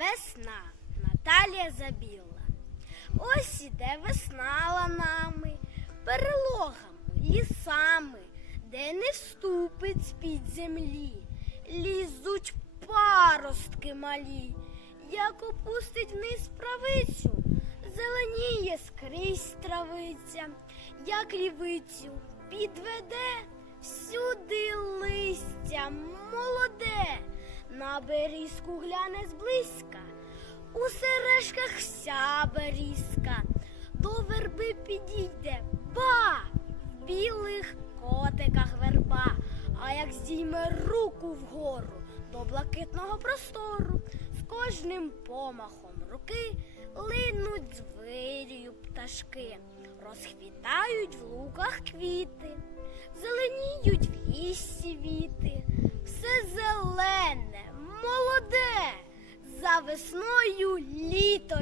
Весна. Наталія Забіла. Ось іде весна ланами, перелогами, лісами, де не вступить з-під землі, лізуть паростки малі, як опустить вниз правицю, зеленіє скрізь травиця, як лівицю підведе всюди листя молоде, на берізку гляне сережках вся берізка, до верби підійде ба, в білих котиках верба, а як здійме руку вгору до блакитного простору, з кожним помахом руки линуть з пташки, розхвітають в луках квіти, зеленіють в лісі віти, все зелене, молоде, за весною літо